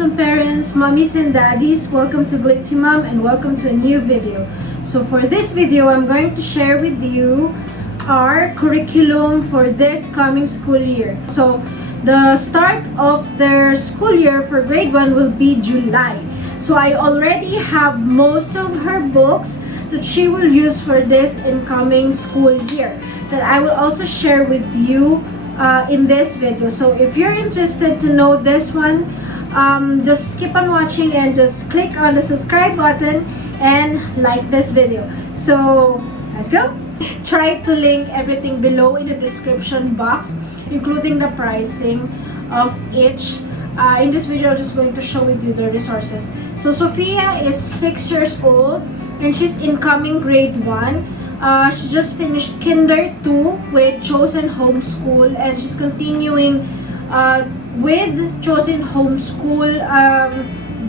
awesome parents, mommies and daddies. Welcome to Glitzzy Mom and welcome to a new video. So for this video, I'm going to share with you our curriculum for this coming school year. So the start of their school year for grade 1 will be July. So I already have most of her books that she will use for this incoming school year that I will also share with you in this video. So if you're interested to know this one, just keep on watching and just click on the subscribe button and like this video. So let's go. Try to link everything below in the description box, including the pricing of each. In this video, I'm just going to show with you the resources. So Sofia is 6 years old and she's incoming grade 1. She just finished Kinder 2 with Chosen Homeschool, and she's continuing with Chosen Homeschool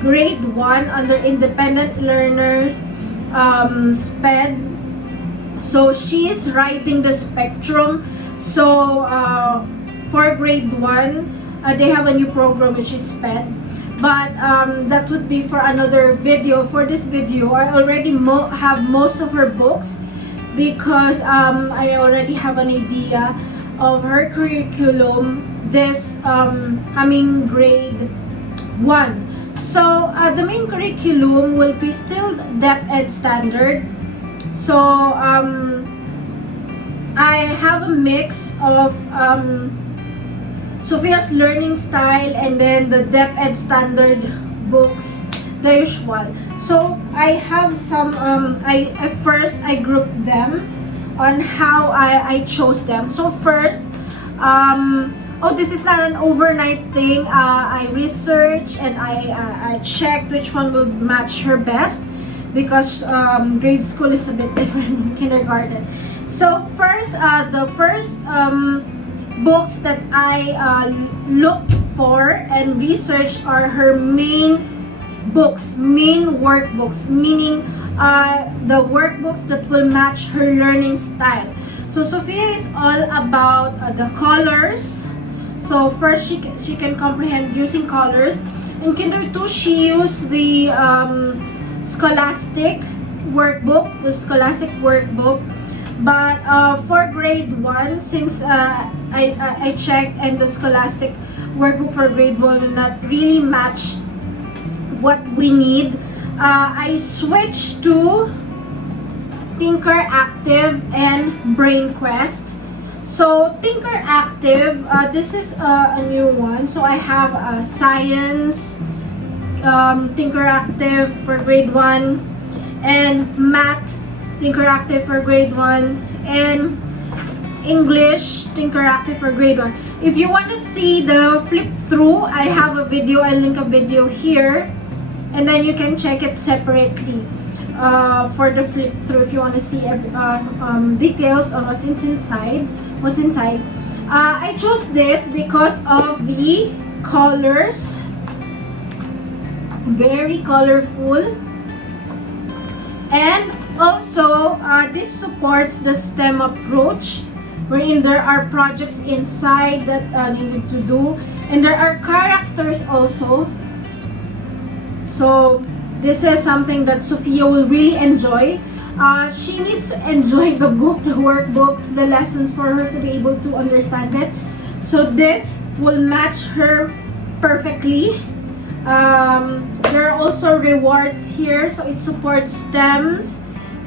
grade 1 under Independent Learners SPED. So she is riding the spectrum. So for grade 1, they have a new program which is SPED. But that would be for another video. For this video, I already have most of her books because I already have an idea of her curriculum this coming grade 1. So the main curriculum will be still DepEd standard. So I have a mix of Sofia's learning style and then the DepEd standard books, the usual. So I have some, first I grouped them on how I chose them. So first, this is not an overnight thing. I researched and I checked which one will match her best because grade school is a bit different from kindergarten. So first, the first books that I looked for and researched are her main books, main workbooks, meaning the workbooks that will match her learning style. So Sofia is all about the colors. So first she can comprehend using colors. In Kinder 2, she used the Scholastic workbook, But for grade 1, since I checked and the Scholastic workbook for grade 1 will not really match what we need, I switched to TinkerActive and BrainQuest. So TinkerActive, this is a new one. So I have a Science TinkerActive for grade 1 and Math TinkerActive for grade 1 and English TinkerActive for grade 1. If you want to see the flip through, I have a video. I'll link a video here, and then you can check it separately for the flip through if you want to see details on what's inside. I chose this because of the colors, very colorful, and also this supports the STEM approach, wherein there are projects inside that needed to do, and there are characters also. So this is something that Sofia will really enjoy. She needs to enjoy the book, the workbooks, the lessons for her to be able to understand it. So this will match her perfectly. There are also rewards here, so it supports STEMs,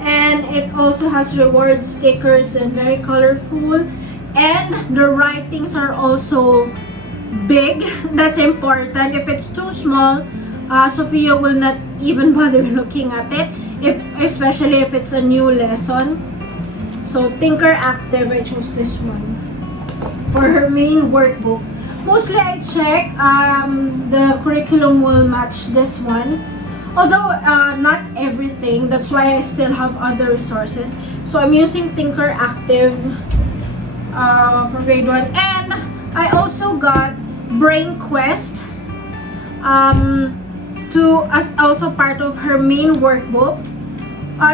and it also has reward stickers and very colorful, and the writings are also big. That's important. If it's too small, Sofia will not even bother looking at it, especially if it's a new lesson. So TinkerActive, I chose this one for her main workbook. Mostly I check the curriculum will match this one, although not everything. That's why I still have other resources. So I'm using TinkerActive for grade 1, and I also got BrainQuest as also part of her main workbook.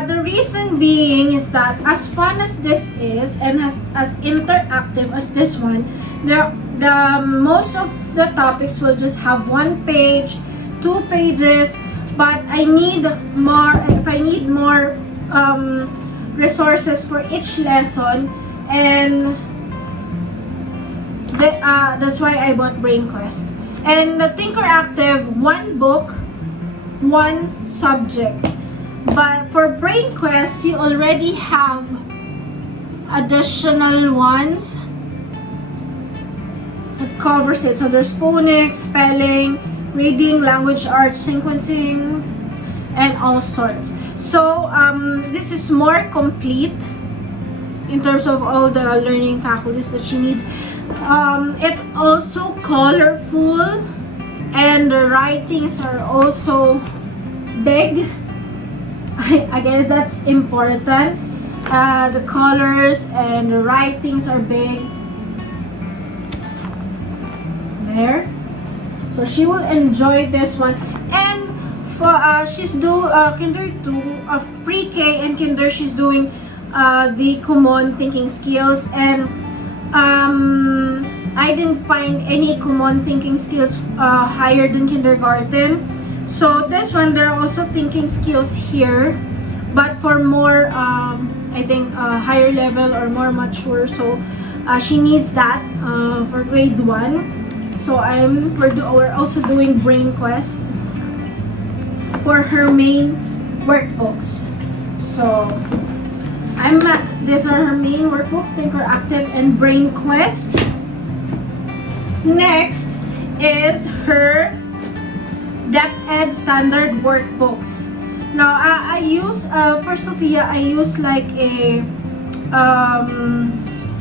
The reason being is that as fun as this is and as interactive as this one, the most of the topics will just have one page 2 pages, but I need more. If I need more resources for each lesson, and that's why I bought BrainQuest. And the TinkerActive, 1 book, 1 subject. But for BrainQuest, you already have additional ones that covers it. So there's phonics, spelling, reading, language arts, sequencing, and all sorts. So this is more complete in terms of all the learning faculties that she needs. It's also colorful, and the writings are also big. Again, that's important. The colors and the writings are big. There. So she will enjoy this one. And for she's kinder 2 of pre-K and kinder, she's doing the Kumon thinking skills, and I didn't find any Kumon thinking skills higher than kindergarten. So this one, there are also thinking skills here, but for more I think higher level or more mature. So she needs that for grade 1. So we're also doing BrainQuest for her main workbooks. So these are her main workbooks, TinkerActive and BrainQuest. Next is her DepEd standard workbooks. Now I use for Sofia, I use like an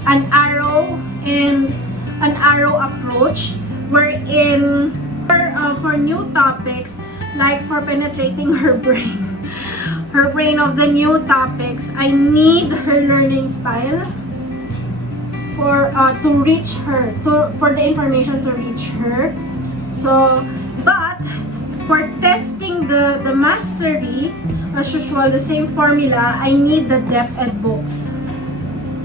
arrow approach, wherein for new topics, like for penetrating her brain of the new topics, I need her learning style for to reach her, for the information to reach her. So, but for testing the mastery, as usual, the same formula, I need the DepEd books,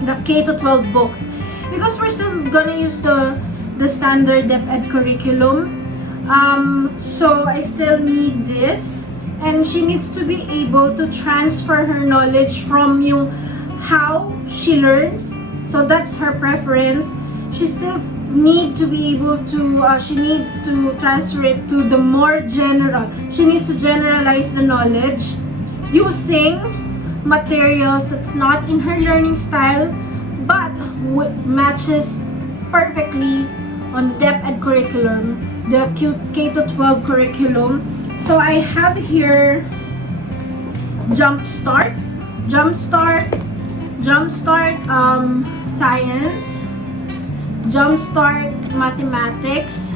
the K-12 books, because we're still gonna use the standard DepEd curriculum. So I still need this, and she needs to be able to transfer her knowledge from how she learns. So that's her preference. She still need to be able to, she needs to transfer it to the more general. She needs to generalize the knowledge using materials that's not in her learning style, but matches perfectly on DepEd curriculum, the K-12 curriculum. So I have here Jumpstart, Science, Jumpstart Mathematics,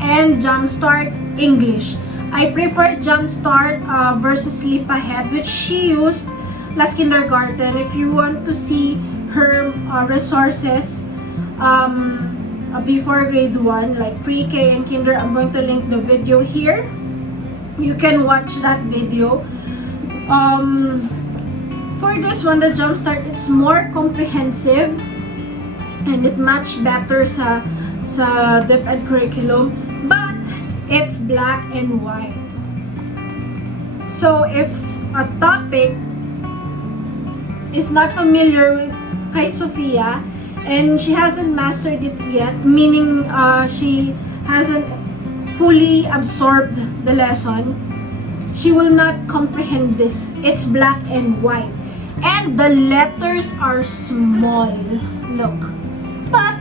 and Jumpstart English. I prefer Jumpstart versus Leap Ahead, which she used last kindergarten. If you want to see her resources before grade 1, like pre-K and kinder, I'm going to link the video here. You can watch that video. For this one, the Jumpstart, it's more comprehensive and it matched better sa DepEd curriculum, but it's black and white. So if a topic is not familiar with kay Sofia and she hasn't mastered it yet, meaning she hasn't fully absorbed the lesson, she will not comprehend this. It's black and white, and the letters are small. Look. But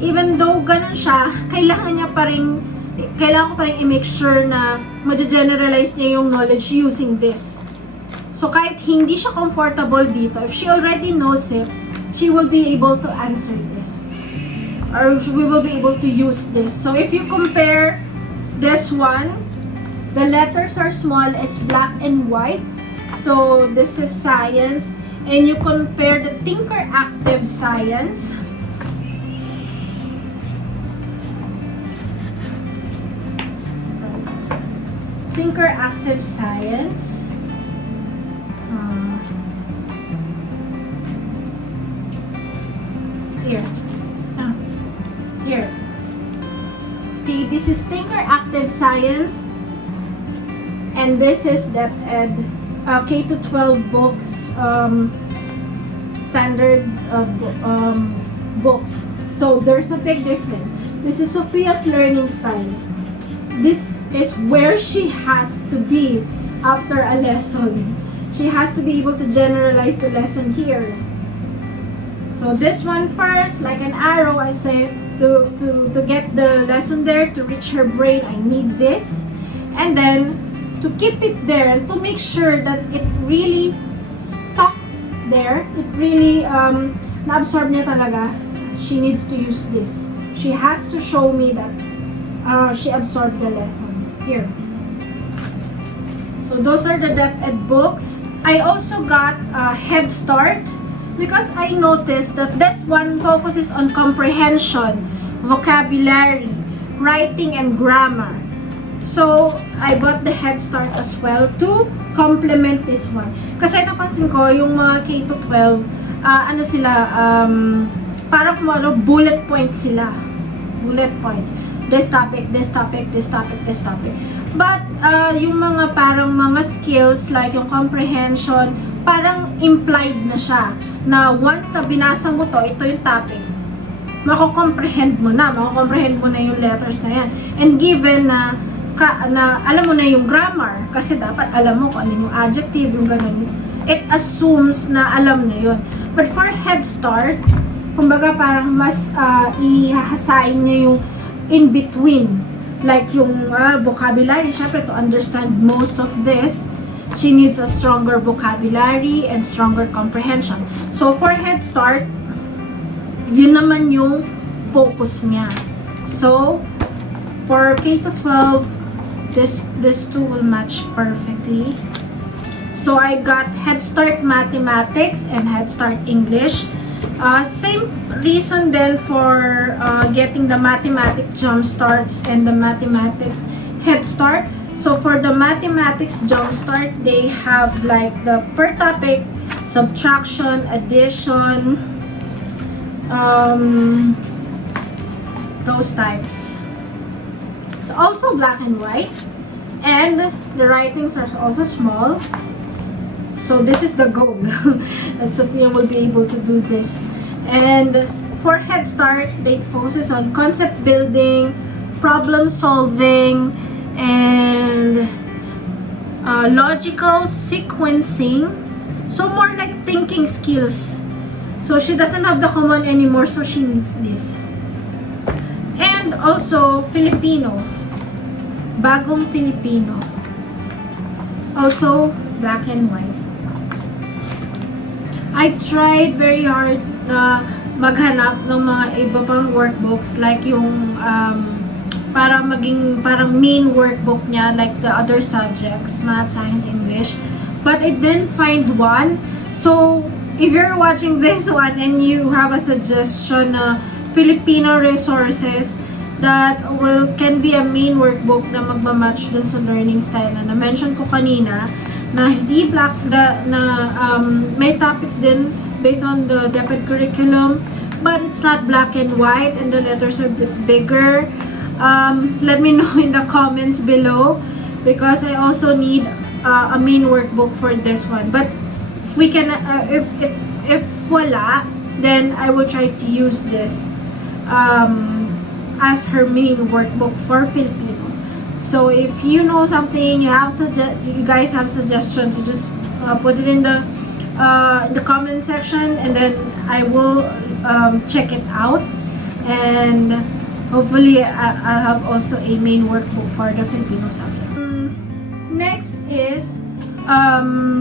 even though ganun siya, kailangan ko pa rin i-make sure na ma-generalize niya yung knowledge using this. So kahit hindi siya comfortable dito, if she already knows it, she will be able to answer this, or we will be able to use this. So if you compare this one, the letters are small, it's black and white. So this is science, and you compare the TinkerActive Science. TinkerActive Science. Here. See, this is TinkerActive Science and this is DepEd K to 12 books, standard books. So there's a big difference. This is Sofia's learning style. This is where she has to be after a lesson. She has to be able to generalize the lesson here. So this one first, like an arrow, I say to get the lesson there, to reach her brain, I need this. And then to keep it there and to make sure that it really stuck there, it really na-absorb niya talaga, she needs to use this. She has to show me that she absorbed the lesson here. So those are the DepEd books. I also got HeadStart because I noticed that this one focuses on comprehension, vocabulary, writing, and grammar. So, I bought the HeadStart as well to complement this one. Kasi napansin ko, yung mga K-12, ano sila, parang bullet points sila. Bullet points. This topic, this topic, this topic, this topic. But, yung mga parang mga skills, like yung comprehension, parang implied na siya. Na once na binasa mo to, ito yung topic. Mako-comprehend mo na yung letters na yan. And given na alam mo na yung grammar, kasi dapat alam mo kung ano yung adjective, yung ganun. It assumes na alam na yun. But for HeadStart, kumbaga parang mas ihahasain niya yung in between. Like yung vocabulary, syempre to understand most of this, she needs a stronger vocabulary and stronger comprehension. So for HeadStart, yun naman yung focus niya. So, for K-12, this two will match perfectly. So I got HeadStart Mathematics and HeadStart English. Same reason then for getting the Mathematics Jumpstarts and the Mathematics HeadStart. So for the Mathematics Jumpstart, they have like the per topic, subtraction, addition, those types. It's also black and white. And the writings are also small. So this is the goal. That Sofia will be able to do this. And for HeadStart, they focus on concept building, problem solving, and logical sequencing. So more like thinking skills. So she doesn't have the Kumon anymore, so she needs this. And also Filipino. Bagong Filipino. Also, black and white. I tried very hard na maghanap ng mga iba pang workbooks, like yung para maging parang main workbook niya, like the other subjects, math, science, English. But I didn't find one. So, if you're watching this one and you have a suggestion na Filipino resources that can be a main workbook na magmamatch dun sa learning style na na-mention ko kanina, na hindi black, may topics din based on the DepEd curriculum, but it's not black and white and the letters are a bit bigger. Let me know in the comments below because I also need a main workbook for this one. But if we can, if wala, then I will try to use this as her main workbook for Filipino. So if you know something, you guys have suggestions, you just put it in the comment section, and then I will check it out, and hopefully I'll have also a main workbook for the Filipino subject. Next is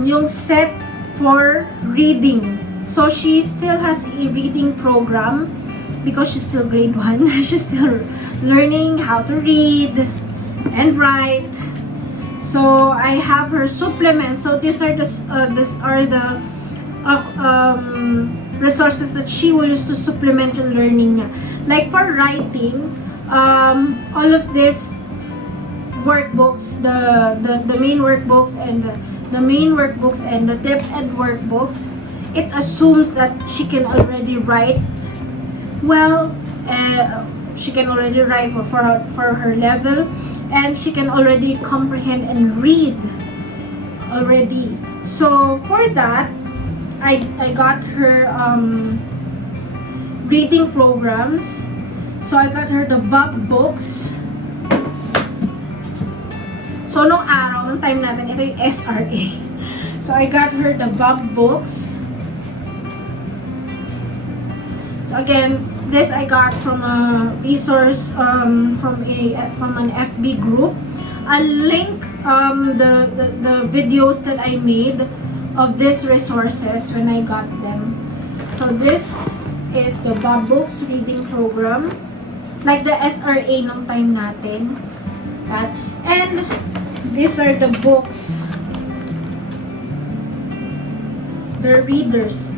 yung set for reading. So she still has a reading program because she's still grade 1. She's still learning how to read and write. So I have her supplements. So these are the resources that she will use to supplement her learning. Like for writing, all of these workbooks, the main workbooks and the main workbooks and the DepEd workbooks, it assumes that she can already write well. She can already write for her level. and she can already comprehend and read already. So for that, I got her reading programs. So I got her the Bob books. So nung araw, nung time natin, ito yung SRA. So I got her the Bob books. So again, this I got from a resource from an FB group. I'll link the videos that I made of these resources when I got them. So this is the Bob Books reading program, like the SRA nung time natin. And these are the books, the readers.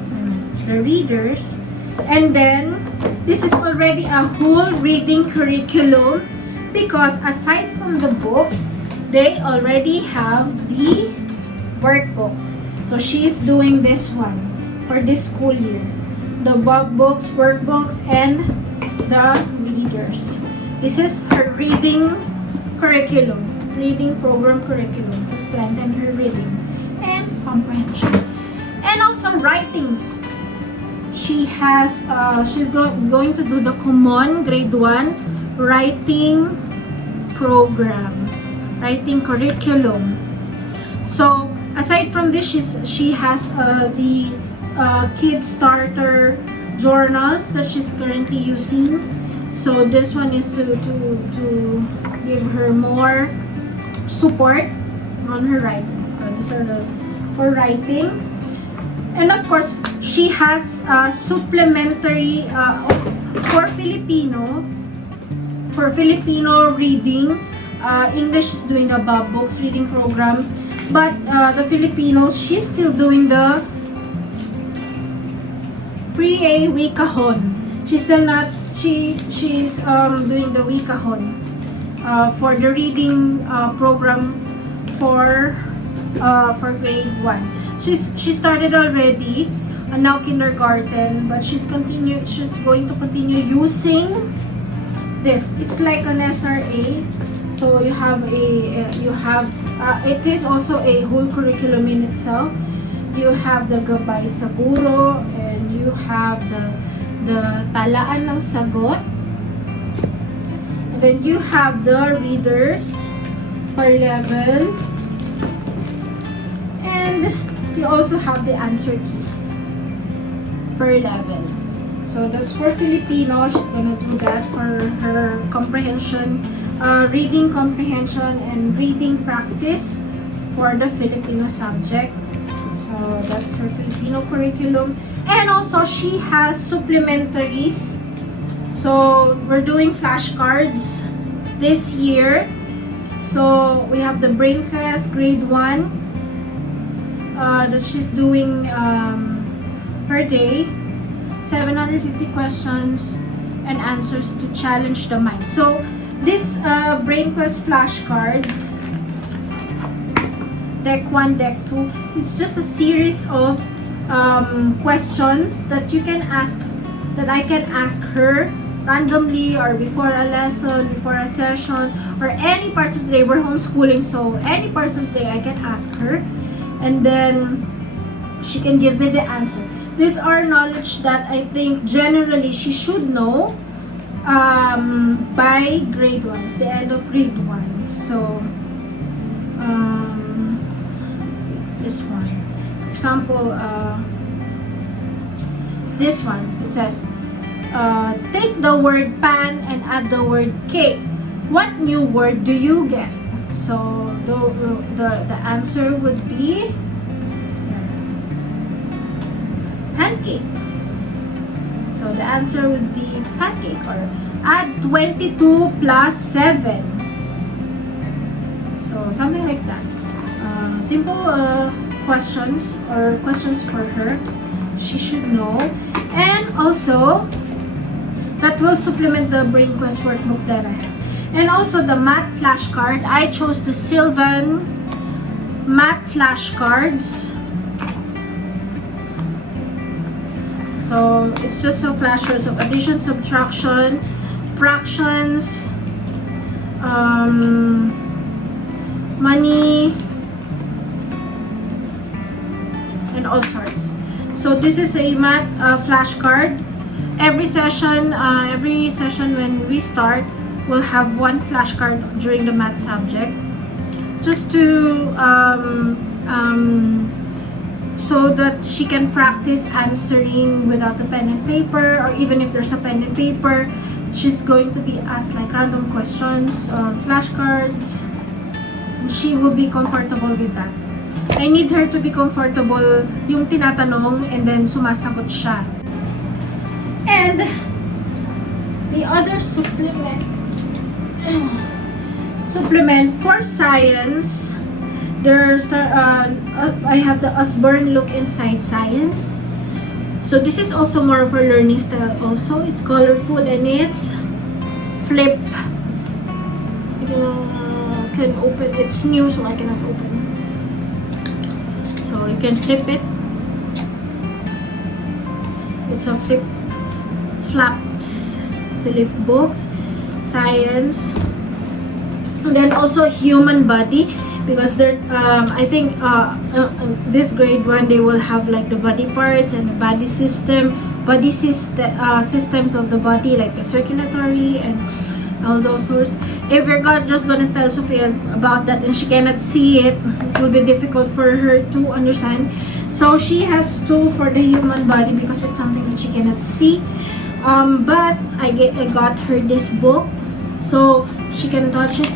And then this is already a whole reading curriculum, because aside from the books, they already have the workbooks. So she's doing this one for this school year, the Bob books, workbooks, and the readers. This is her reading curriculum, reading program curriculum, to strengthen her reading and comprehension. And also writings. She has she's going to do the Kumon grade 1 writing program, writing curriculum. So aside from this, she has the kid starter journals that she's currently using. So this one is to give her more support on her writing. So these are the for writing. And of course, she has supplementary for Filipino reading. English is doing a Bob Books reading program, but the Filipinos, she's still doing the pre-A Wikahon. She's still not. She's doing the Wikahon for the reading program for grade 1. She started already, now kindergarten, but she's going to continue using this. It's like an SRA. So you have it is also a whole curriculum in itself. You have the Gabay sa Guro, and you have the Talaan ng Sagot. And then you have the readers per level. And you also have the answer keys per level. So that's for Filipino. She's gonna do that for her comprehension, reading comprehension and reading practice for the Filipino subject. So that's her Filipino curriculum. And also she has supplementaries. So we're doing flashcards this year. So we have the BrainQuest grade 1 that she's doing per day, 750 questions and answers to challenge the mind. So this BrainQuest flashcards, deck 1, deck 2, it's just a series of questions that you can ask, that I can ask her randomly, or before a lesson, before a session, or any parts of the day. We're homeschooling, so any parts of the day I can ask her, and then she can give me the answer. These are knowledge that I think generally she should know by grade 1, the end of grade 1. So this one, for example, this one, it says take the word pan and add the word cake. What new word do you get? So the answer would be pancake. So the answer would be pancake, or add 22 plus 7. So something like that. Simple questions, or questions for her. She should know. And also, that will supplement the BrainQuest workbook that I have. And also the math flashcard. I chose the Sylvan math flashcards. So it's just some flashcards of addition, subtraction, fractions, money, and all sorts. So this is a math flashcard. Every session when we start, we'll have one flashcard during the math subject, just to so that she can practice answering without a pen and paper, or even if there's a pen and paper, she's going to be asked like random questions, flashcards. She will be comfortable with that. I need her to be comfortable yung tinatanong and then sumasagot siya. And the other supplement for science, there's I have the Usborne Look Inside Science. So this is also more of a learning style also. It's colorful and it's flip. You can open, it's new so I cannot open. So you can flip it. It's a flaps to lift books, science, and then also human body, because there I think this grade 1 they will have like the body parts and the body systems of the body, like the circulatory and all those sorts. If you're just gonna tell Sofia about that and she cannot see it, it will be difficult for her to understand. So she has two for the human body because it's something that she cannot see. But I got her this book so she can touch it.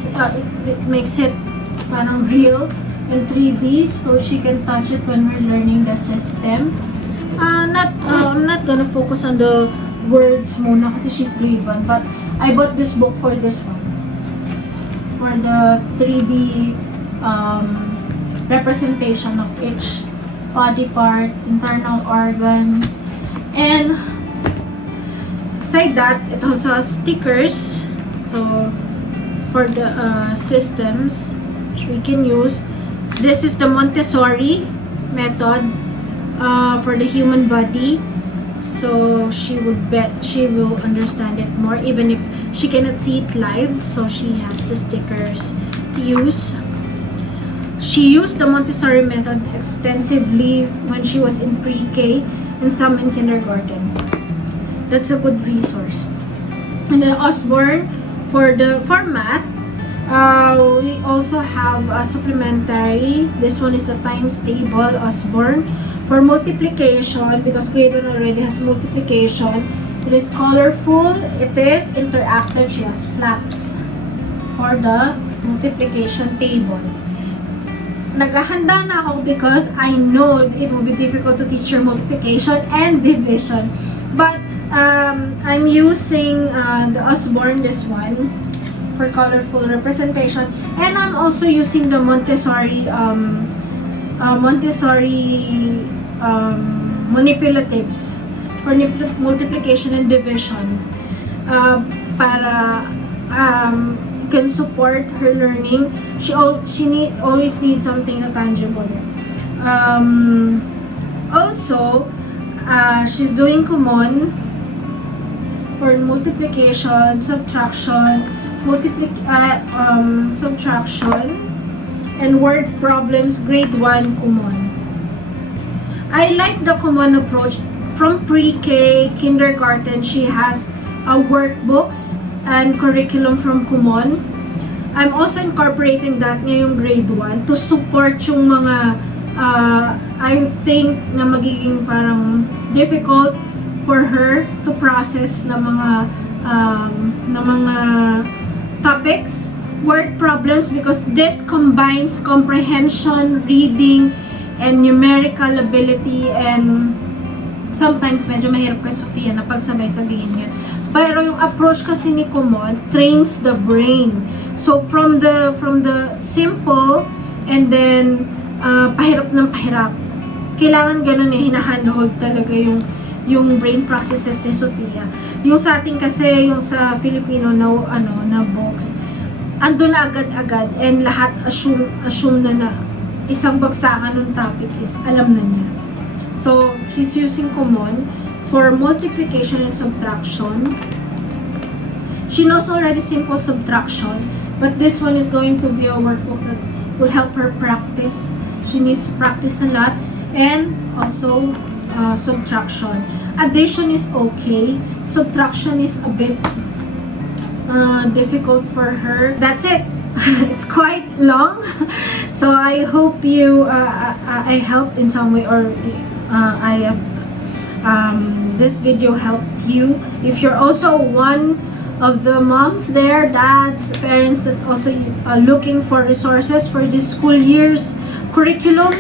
It makes it parang real in 3D, so she can touch it when we're learning the system. I'm not gonna focus on the words muna kasi she's grade 1, but I bought this book for this one, for the 3D representation of each body part, internal organ, and aside that, it also has stickers. So for the systems which we can use, this is the Montessori method for the human body. So she will understand it more even if she cannot see it live. So she has the stickers to use. She used the Montessori method extensively when she was in pre-K and some in kindergarten. That's a good resource. And then Usborne for math, we also have a supplementary. This one is the times table Usborne. For multiplication, because grade 1 already has multiplication, it is colorful, it is interactive, she has flaps for the multiplication table. Naghahanda na ako because I know it will be difficult to teach her multiplication and division. But I'm using the Usborne, this one, for colorful representation. And I'm also using the Montessori manipulatives for multiplication and division, para can support her learning. She always needs something tangible. Also, she's doing Kumon for multiplication, subtraction, subtraction, and word problems, grade 1 Kumon. I like the Kumon approach. From pre-K, kindergarten, she has workbooks and curriculum from Kumon. I'm also incorporating that ngayong grade 1 to support yung mga I think na magiging parang difficult for her to process na mga topics, word problems, because this combines comprehension, reading, and numerical ability, and sometimes medyo mahirap kay Sofia na pagsabay-sabihin yun. Pero yung approach kasi ni Kumon trains the brain. So from the simple and then pahirap ng pahirap. Kailangan ganun hinahandhold talaga yung brain processes ni Sofia. Yung sa atin kasi, yung sa Filipino na books, ando na agad-agad and lahat assume na isang bagsakan ng topic is alam na niya. So, she's using Kumon for multiplication and subtraction. She knows already simple subtraction, But this one is going to be a workbook that will help her practice. She needs to practice a lot. And also subtraction. Addition is okay. Subtraction is a bit difficult for her. That's it. It's quite long. So I hope you I helped in some way, or this video helped you. If you're also one of the moms there, dads, parents that's also looking for resources for this school year's curriculum,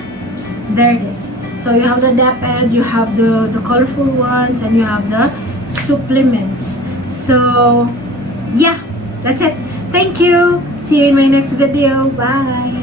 there it is. So you have the DepEd, you have the colorful ones, and you have the supplements. So yeah, that's it. Thank you. See you in my next video. Bye.